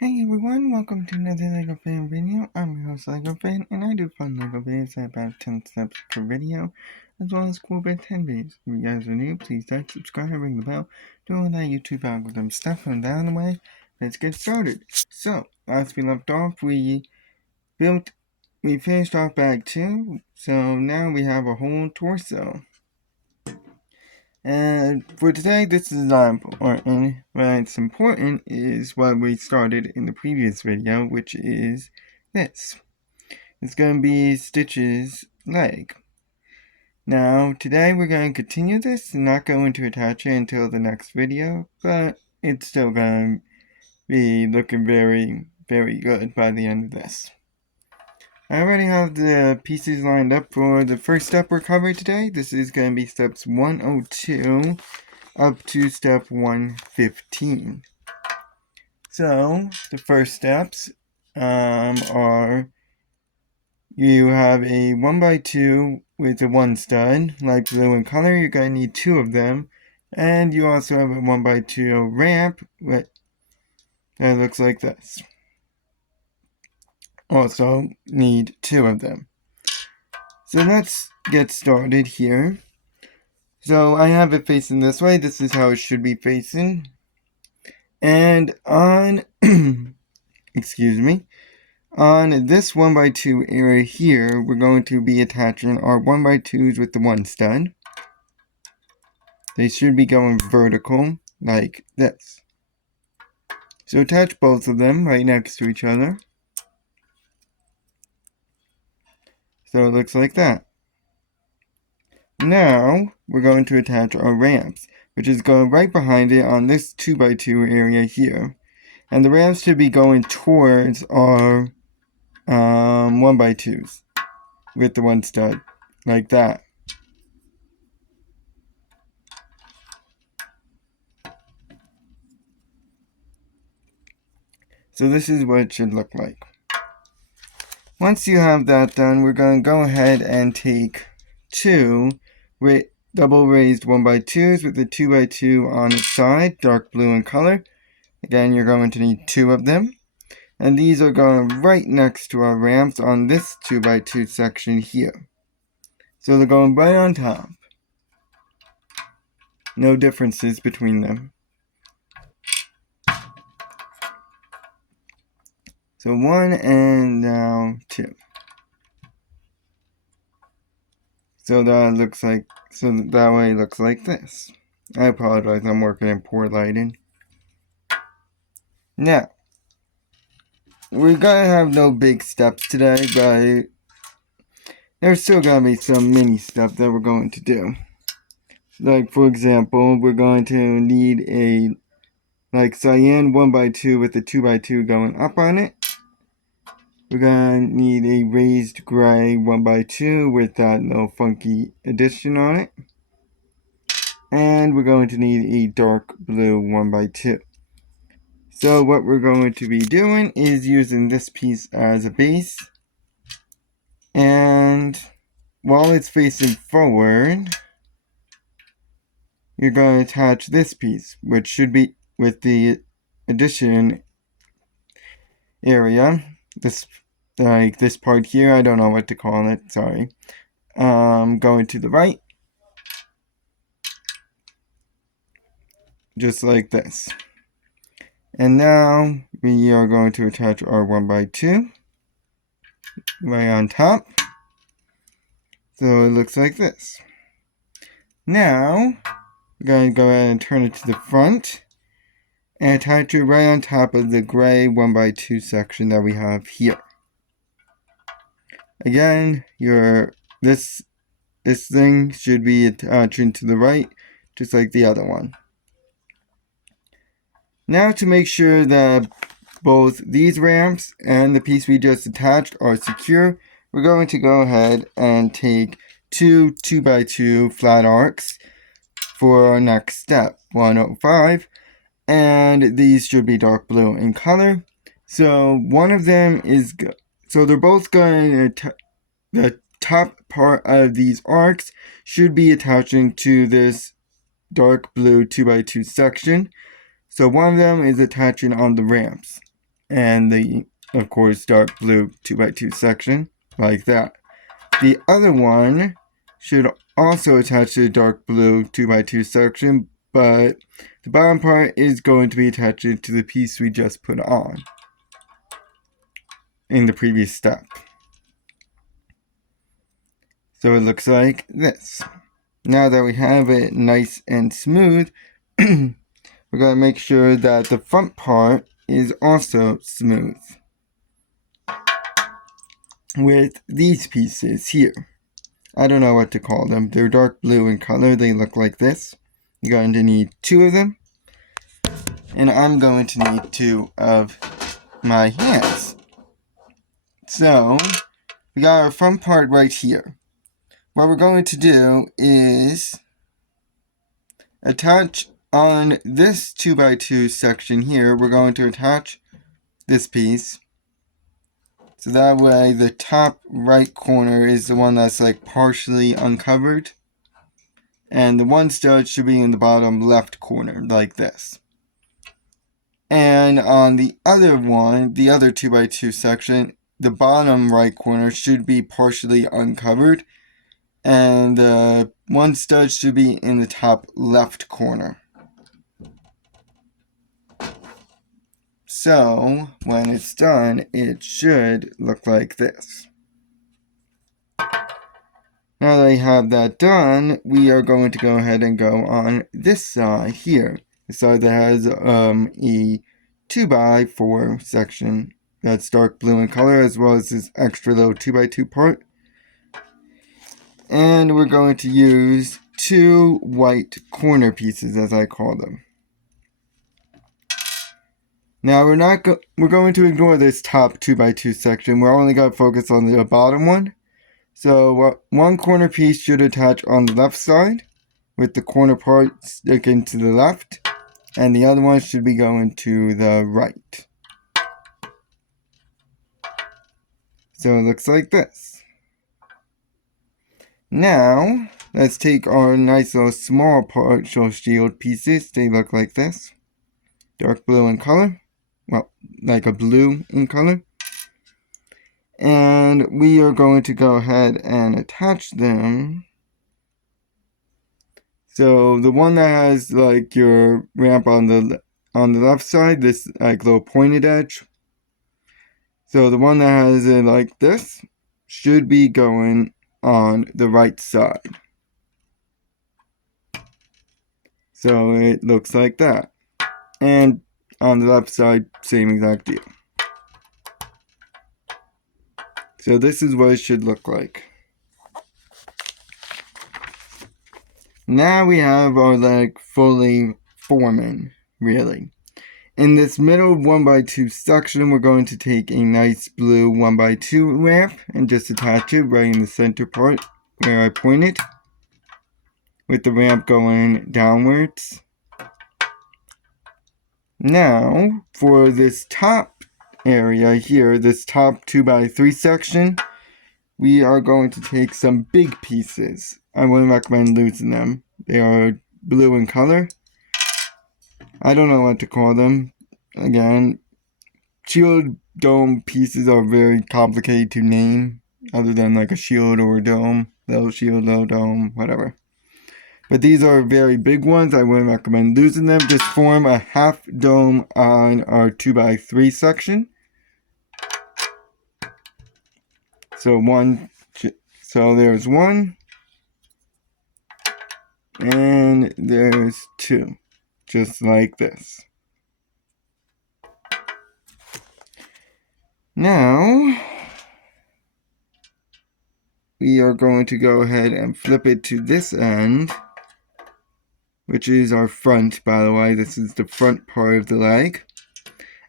Hey everyone, welcome to another LEGO Fan video. I'm your host LEGO Fan, and I do fun LEGO videos at about 10 steps per video, as well as cool bit 10 videos. If you guys are new, please like, subscribe, and ring the bell. Do all that YouTube algorithm stuff, and down the way, let's get started. So, last we left off, we finished off bag 2, so now we have a whole torso. And for today, this is not important. What's important is what we started in the previous video, which is this. It's going to be Stitch's leg. Now, today we're going to continue this, not going to attach it until the next video, but it's still going to be looking very, very good by the end of this. I already have the pieces lined up for the first step we're covering today. This is going to be steps 102 up to step 115. So, the first steps are you have a 1x2 with a 1 stud, light blue in color. You're going to need 2 of them. And you also have a 1x2 ramp that looks like this. Also need 2 of them. So let's get started here. So I have it facing this way. This is how it should be facing. And on, excuse me, on this 1x2 area here, we're going to be attaching our 1x2s with the 1 stud. They should be going vertical, like this. So attach both of them right next to each other. So it looks like that. Now, we're going to attach our ramps, which is going right behind it on this 2x2 area here. And the ramps should be going towards our 1x2s with the 1 stud, like that. So this is what it should look like. Once you have that done, we're going to go ahead and take 2 double raised 1x2s with the 2x2 on the side, dark blue in color. Again, you're going to need 2 of them. And these are going right next to our ramps on this 2x2 section here. So they're going right on top. No differences between them. So 1 and now 2. So that way it looks like this. I apologize, I'm working in poor lighting. Now, we're gonna have no big steps today, but there's still gonna be some mini stuff that we're going to do. Like, for example, we're going to need a cyan 1x2 with a 2x2 going up on it. We're gonna need a raised gray 1x2 with that no funky addition on it. And we're going to need a dark blue 1x2. So what we're going to be doing is using this piece as a base. And while it's facing forward, you're going to attach this piece, which should be with the addition area. This part here, I don't know what to call it, sorry. Going to the right. Just like this. And now we are going to attach our 1x2 right on top. So it looks like this. Now, we're going to go ahead and turn it to the front and attach it right on top of the gray 1x2 section that we have here. Again, this thing should be attaching to the right, just like the other one. Now, to make sure that both these ramps and the piece we just attached are secure, we're going to go ahead and take 2 2x2 flat arcs for our next step, 105, and these should be dark blue in color. So one of them is, so they're both going to, the top part of these arcs should be attaching to this dark blue 2x2 section. So one of them is attaching on the ramps. and the, of course, dark blue 2x2 section, like that. The other one should also attach to the dark blue 2x2 section, but the bottom part is going to be attached to the piece we just put on in the previous step. So it looks like this. Now that we have it nice and smooth, we're going to make sure that the front part is also smooth with these pieces here. I don't know what to call them. They're dark blue in color. They look like this. You're going to need 2 of them. And I'm going to need 2 of my hands. So, we got our front part right here. What we're going to do is attach on this 2x2 section here, we're going to attach this piece. So that way the top right corner is the one that's like partially uncovered. And the one stud should be in the bottom left corner, like this. And on the other one, the other 2x2 section, the bottom right corner should be partially uncovered. And the one stud should be in the top left corner. So, when it's done, it should look like this. Now that I have that done, we are going to go ahead and go on this side here. The side that has a 2x4 section that's dark blue in color, as well as this extra little 2x2 part. And we're going to use 2 white corner pieces, as I call them. Now we're going to ignore this top 2x2 section. We're only going to focus on the bottom one. So one corner piece should attach on the left side, with the corner part sticking to the left, and the other one should be going to the right. So it looks like this. Now, let's take our nice little small partial shield pieces. They look like this. Dark blue in color. Well, like a blue in color. And we are going to go ahead and attach them. So the one that has like your ramp on the left side, this like little pointed edge. So the one that has it like this should be going on the right side. So it looks like that. And on the left side, same exact deal. So this is what it should look like. Now we have our leg fully forming, really. In this middle 1x2 section, we're going to take a nice blue 1x2 ramp and just attach it right in the center part where I pointed, with the ramp going downwards. Now, for this top area here, this top 2x3 section, we are going to take some big pieces. I wouldn't recommend losing them. They are blue in color. I don't know what to call them. Again, shield dome pieces are very complicated to name, other than like a shield or a dome, little shield, little dome, whatever. But these are very big ones. I wouldn't recommend losing them. Just form a half dome on our 2x3 section. So there's 1. And there's 2. Just like this. Now, we are going to go ahead and flip it to this end, which is our front, by the way. This is the front part of the leg.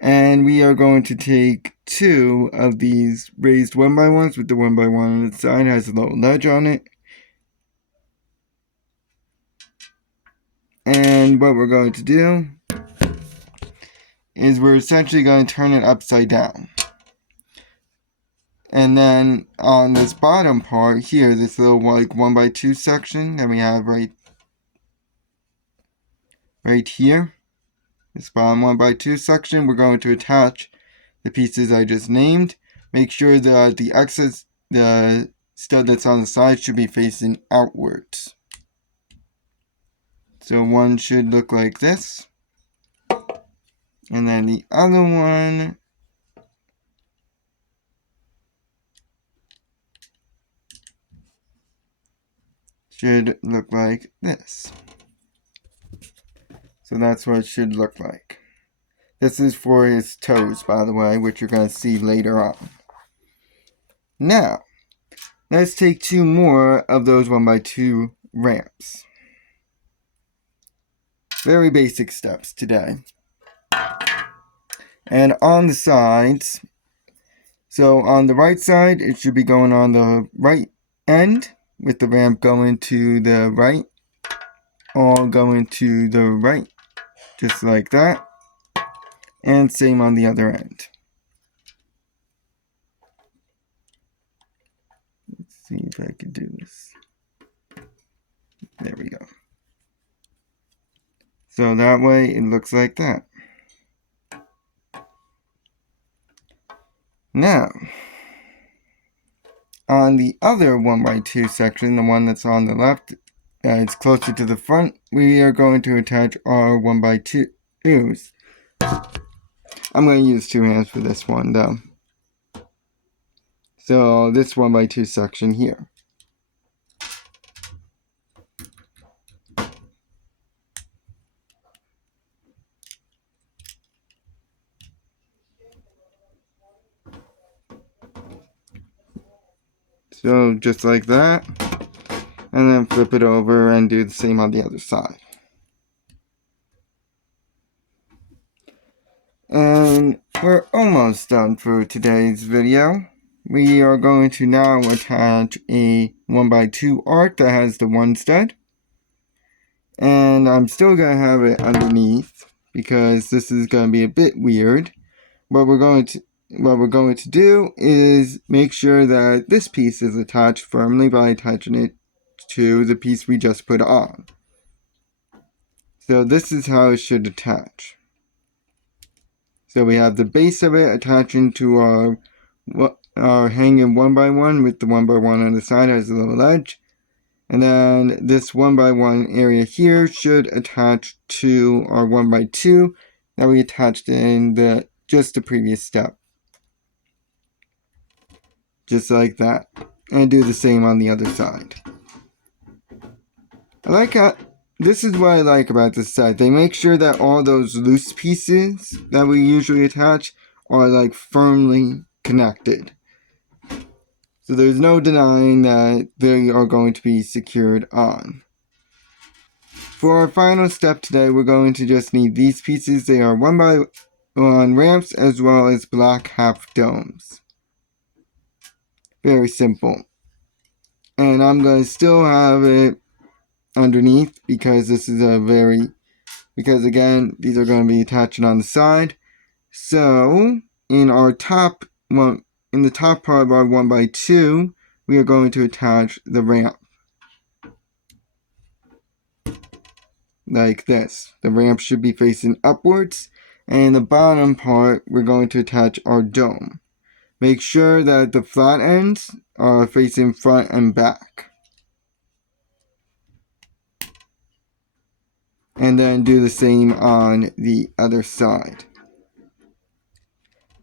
And we are going to take 2 of these raised 1x1s with the 1x1 on the side. It has a little ledge on it. And what we're going to do is we're essentially going to turn it upside down. And then on this bottom part here, this little like 1x2 section that we have right here, this bottom 1x2 section, we're going to attach the pieces I just named. Make sure that the stud that's on the side should be facing outwards. So one should look like this. And then the other one should look like this. So that's what it should look like. This is for his toes, by the way, which you're going to see later on. Now, let's take 2 more of those 1x2 ramps. Very basic steps today. And on the sides, so on the right side, it should be going on the right end, with the ramp going to the right, all going to the right, just like that. And same on the other end. Let's see if I can do this. There we go. So that way it looks like that. Now, on the other 1x2 section, the one that's on the left, it's closer to the front, we are going to attach our 1x2s. I'm going to use 2 hands for this one though. So this 1x2 section here. So just like that. And then flip it over and do the same on the other side. And we're almost done for today's video. We are going to now attach a 1x2 arc that has the 1 stud. And I'm still going to have it underneath because this is going to be a bit weird. What we're going to do is make sure that this piece is attached firmly by attaching it to the piece we just put on. So this is how it should attach. So we have the base of it attaching to our hanging 1x1 with the 1x1 on the side as a little edge. And then this 1x1 area here should attach to our 1x2 that we attached in just the previous step. Just like that. And do the same on the other side. This is what I like about this side. They make sure that all those loose pieces that we usually attach are like firmly connected. So there's no denying that they are going to be secured on. For our final step today, we're going to just need these pieces. They are 1x1 ramps as well as black half domes. Very simple. And I'm going to still have it underneath because this is because again, these are going to be attaching on the side. So in the top part of our 1x2, we are going to attach the ramp. Like this. The ramp should be facing upwards. And in the bottom part, we're going to attach our dome. Make sure that the flat ends are facing front and back. And then do the same on the other side.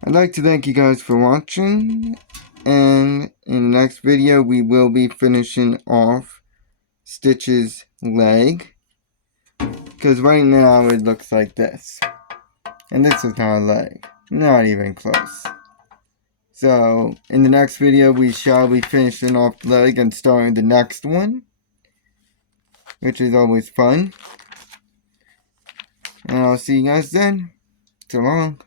I'd like to thank you guys for watching, and in the next video we will be finishing off Stitch's leg, because right now it looks like this, and this is not a leg, not even close. So in the next video we shall be finishing off the leg and starting the next one, which is always fun. And I'll see you guys then. So long.